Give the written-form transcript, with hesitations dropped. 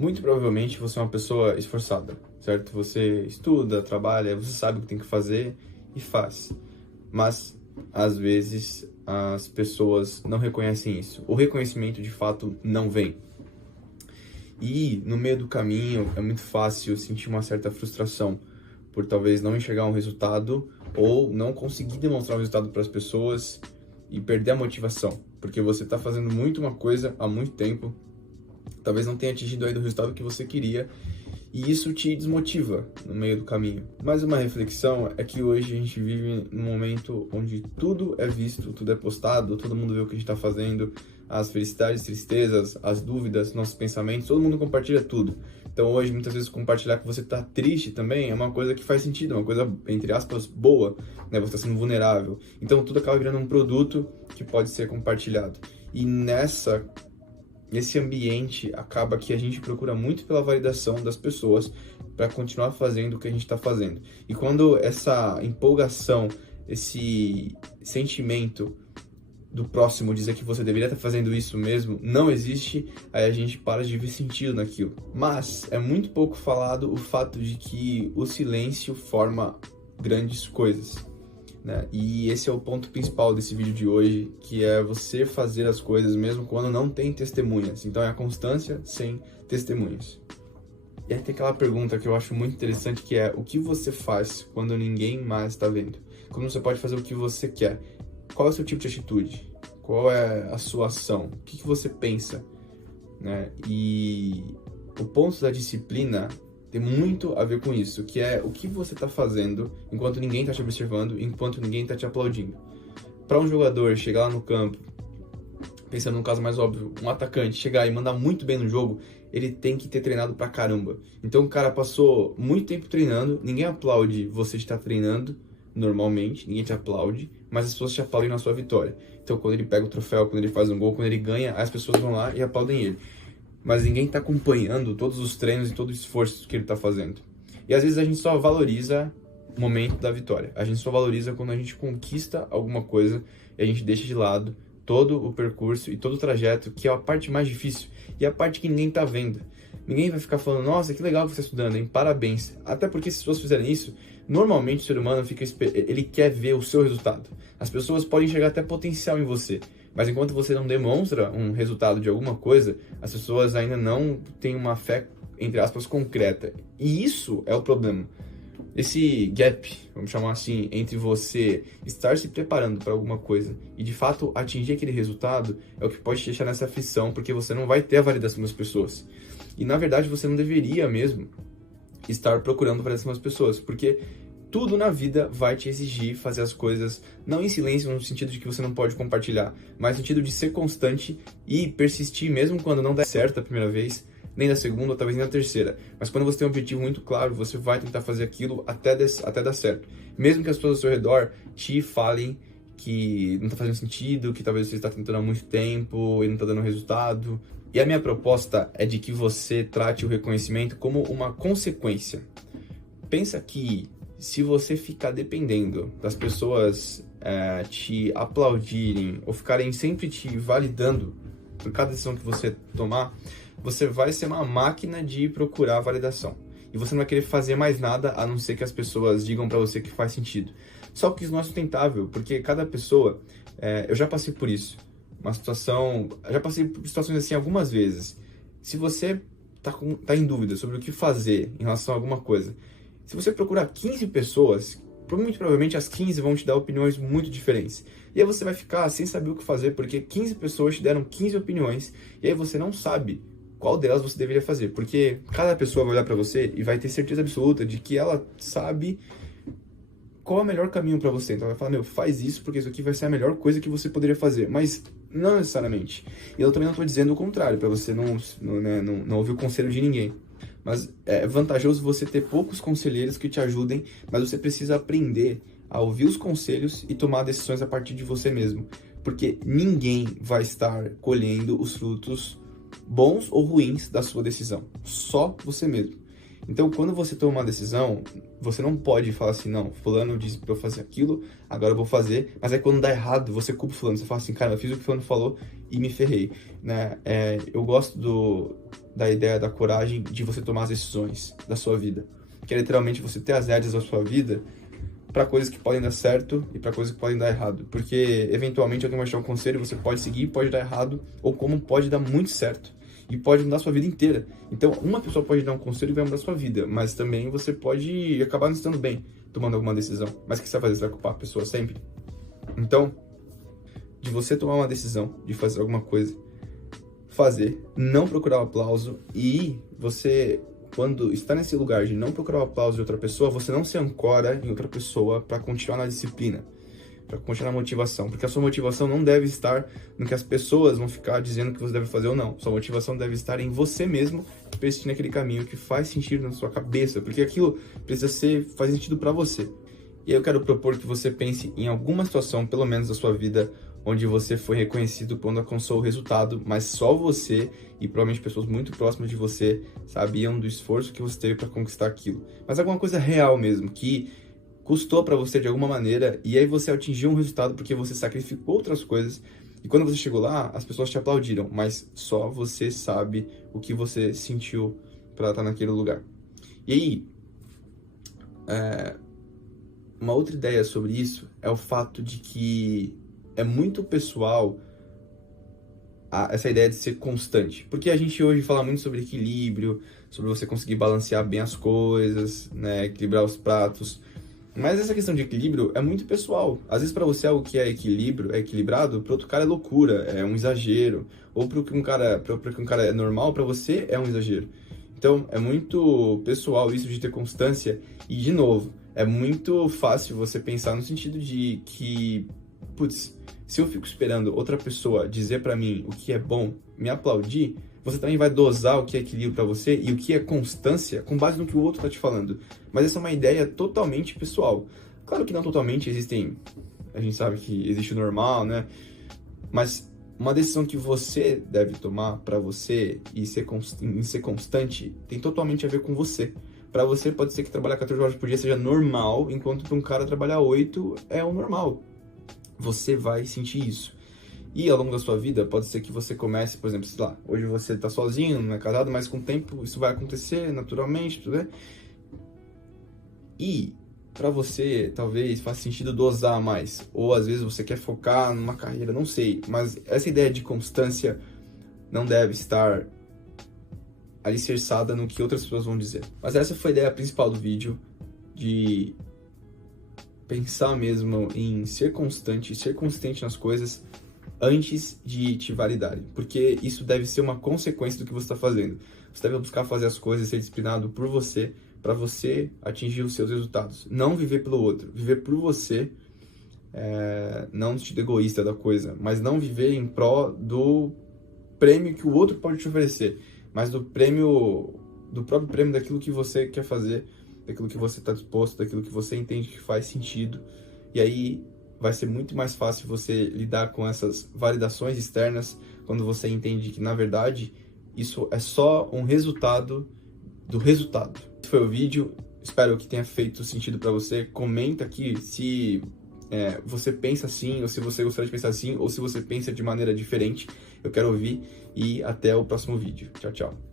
Muito provavelmente você é uma pessoa esforçada, certo? Você estuda, trabalha, você sabe o que tem que fazer e faz. Mas, às vezes, as pessoas não reconhecem isso. O reconhecimento, de fato, não vem. E, no meio do caminho, é muito fácil sentir uma certa frustração por talvez não enxergar um resultado ou não conseguir demonstrar um resultado para as pessoas e perder a motivação, porque você está fazendo muito uma coisa há muito tempo, talvez não tenha atingido ainda o resultado que você queria, e isso te desmotiva no meio do caminho. Mais uma reflexão é que hoje a gente vive num momento onde tudo é visto, tudo é postado, todo mundo vê o que a gente está fazendo, as felicidades, tristezas, as dúvidas, nossos pensamentos, todo mundo compartilha tudo. Então hoje, muitas vezes, compartilhar que você está triste também é uma coisa que faz sentido, é uma coisa, entre aspas, boa, né? Você está sendo vulnerável. Então tudo acaba virando um produto que pode ser compartilhado. E nesse ambiente, acaba que a gente procura muito pela validação das pessoas para continuar fazendo o que a gente está fazendo. E quando essa empolgação, esse sentimento do próximo dizer que você deveria estar fazendo isso mesmo não existe, aí a gente para de ver sentido naquilo. Mas é muito pouco falado o fato de que o silêncio forma grandes coisas, né? E esse é o ponto principal desse vídeo de hoje, que é você fazer as coisas mesmo quando não tem testemunhas. Então é a constância sem testemunhas. E aí tem aquela pergunta que eu acho muito interessante, que é: o que você faz quando ninguém mais está vendo? Como você pode fazer o que você quer? Qual é o seu tipo de atitude? Qual é a sua ação? O que você pensa, né? E o ponto da disciplina tem muito a ver com isso, que é o que você está fazendo enquanto ninguém está te observando, enquanto ninguém está te aplaudindo. Para um jogador chegar lá no campo, pensando num caso mais óbvio, um atacante chegar e mandar muito bem no jogo, ele tem que ter treinado pra caramba. Então o cara passou muito tempo treinando, ninguém aplaude você estar treinando normalmente, ninguém te aplaude, mas as pessoas te aplaudem na sua vitória. Então quando ele pega o troféu, quando ele faz um gol, quando ele ganha, as pessoas vão lá e aplaudem ele. Mas ninguém está acompanhando todos os treinos e todo o esforço que ele está fazendo. E às vezes a gente só valoriza o momento da vitória. A gente só valoriza quando a gente conquista alguma coisa e a gente deixa de lado todo o percurso e todo o trajeto, que é a parte mais difícil e a parte que ninguém está vendo. Ninguém vai ficar falando: nossa, que legal que você está estudando, hein? Parabéns. Até porque se as pessoas fizerem isso, normalmente o ser humano ele quer ver o seu resultado. As pessoas podem enxergar até potencial em você, mas enquanto você não demonstra um resultado de alguma coisa, as pessoas ainda não têm uma fé, entre aspas, concreta. E isso é o problema. Esse gap, vamos chamar assim, entre você estar se preparando para alguma coisa e de fato atingir aquele resultado, é o que pode te deixar nessa aflição, porque você não vai ter a validação das pessoas. E na verdade você não deveria mesmo estar procurando a validação das pessoas, porque tudo na vida vai te exigir fazer as coisas, não em silêncio, no sentido de que você não pode compartilhar, mas no sentido de ser constante e persistir, mesmo quando não der certo a primeira vez, nem da segunda, ou talvez nem da terceira. Mas quando você tem um objetivo muito claro, você vai tentar fazer aquilo até dar certo. Mesmo que as pessoas ao seu redor te falem que não está fazendo sentido, que talvez você está tentando há muito tempo e não está dando resultado. E a minha proposta é de que você trate o reconhecimento como uma consequência. Pensa que se você ficar dependendo das pessoas te aplaudirem ou ficarem sempre te validando por cada decisão que você tomar, você vai ser uma máquina de procurar validação. E você não vai querer fazer mais nada a não ser que as pessoas digam pra você que faz sentido. Só que isso não é sustentável, porque cada pessoa... eu já passei por isso. Já passei por situações assim algumas vezes. Se você tá em dúvida sobre o que fazer em relação a alguma coisa, se você procurar 15 pessoas, muito provavelmente as 15 vão te dar opiniões muito diferentes. E aí você vai ficar sem saber o que fazer, porque 15 pessoas te deram 15 opiniões, e aí você não sabe qual delas você deveria fazer. Porque cada pessoa vai olhar pra você e vai ter certeza absoluta de que ela sabe qual é o melhor caminho pra você. Então ela vai falar: meu, faz isso, porque isso aqui vai ser a melhor coisa que você poderia fazer. Mas não necessariamente. E eu também não tô dizendo o contrário, pra você não ouvir o conselho de ninguém. Mas é vantajoso você ter poucos conselheiros que te ajudem, mas você precisa aprender a ouvir os conselhos e tomar decisões a partir de você mesmo. Porque ninguém vai estar colhendo os frutos bons ou ruins da sua decisão. Só você mesmo. Então, quando você toma uma decisão, você não pode falar assim: não, fulano disse pra eu fazer aquilo, agora eu vou fazer. Mas aí quando dá errado, você culpa o fulano. Você fala assim: cara, eu fiz o que o fulano falou e me ferrei, né? Eu gosto da ideia da coragem de você tomar as decisões da sua vida. Que é literalmente você ter as rédeas da sua vida para coisas que podem dar certo e para coisas que podem dar errado. Porque, eventualmente, alguém vai te dar um conselho, você pode seguir, pode dar errado, ou como pode dar muito certo. E pode mudar a sua vida inteira. Então, uma pessoa pode dar um conselho e vai mudar a sua vida, mas também você pode acabar não estando bem, tomando alguma decisão. Mas o que você vai fazer? Você vai culpar a pessoa sempre? Então, de você tomar uma decisão, de fazer alguma coisa, fazer, não procurar o aplauso e você, quando está nesse lugar de não procurar o aplauso de outra pessoa, você não se ancora em outra pessoa para continuar na disciplina, para continuar na motivação, porque a sua motivação não deve estar no que as pessoas vão ficar dizendo que você deve fazer ou não. Sua motivação deve estar em você mesmo, persistir naquele caminho que faz sentido na sua cabeça, porque aquilo precisa faz sentido para você. E aí eu quero propor que você pense em alguma situação, pelo menos da sua vida, onde você foi reconhecido quando alcançou o resultado, mas só você e provavelmente pessoas muito próximas de você sabiam do esforço que você teve para conquistar aquilo. Mas alguma coisa real mesmo, que custou para você de alguma maneira, e aí você atingiu um resultado porque você sacrificou outras coisas, e quando você chegou lá, as pessoas te aplaudiram, mas só você sabe o que você sentiu para estar naquele lugar. E aí, uma outra ideia sobre isso é o fato de que é muito pessoal essa ideia de ser constante. Porque a gente hoje fala muito sobre equilíbrio, sobre você conseguir balancear bem as coisas, né, equilibrar os pratos. Mas essa questão de equilíbrio é muito pessoal. Às vezes para você algo que é equilíbrio, é equilibrado, para outro cara é loucura, é um exagero. Ou para que um cara é normal, para você é um exagero. Então é muito pessoal isso de ter constância. E de novo, é muito fácil você pensar no sentido de que, putz, se eu fico esperando outra pessoa dizer pra mim o que é bom, me aplaudir, você também vai dosar o que é equilíbrio pra você e o que é constância com base no que o outro tá te falando. Mas essa é uma ideia totalmente pessoal. Claro que não totalmente, a gente sabe que existe o normal, né? Mas uma decisão que você deve tomar pra você e em ser constante tem totalmente a ver com você. Pra você pode ser que trabalhar 14 horas por dia seja normal, enquanto pra um cara trabalhar 8 é o normal. Você vai sentir isso. E ao longo da sua vida, pode ser que você comece, por exemplo, sei lá, hoje você tá sozinho, não é casado, mas com o tempo isso vai acontecer naturalmente, tudo, né? E pra você, talvez faça sentido dosar mais, ou às vezes você quer focar numa carreira, não sei, mas essa ideia de constância não deve estar alicerçada no que outras pessoas vão dizer. Mas essa foi a ideia principal do vídeo, de pensar mesmo em ser consistente nas coisas antes de te validarem, porque isso deve ser uma consequência do que você está fazendo. Você deve buscar fazer as coisas, ser disciplinado por você, para você atingir os seus resultados. Não viver pelo outro, viver por você, não no sentido egoísta da coisa, mas não viver em pró do prêmio que o outro pode te oferecer, mas do próprio prêmio daquilo que você quer fazer, daquilo que você está disposto, daquilo que você entende que faz sentido. E aí vai ser muito mais fácil você lidar com essas validações externas quando você entende que, na verdade, isso é só um resultado do resultado. Esse foi o vídeo, espero que tenha feito sentido para você. Comenta aqui se você pensa assim, ou se você gostaria de pensar assim, ou se você pensa de maneira diferente. Eu quero ouvir e até o próximo vídeo. Tchau, tchau.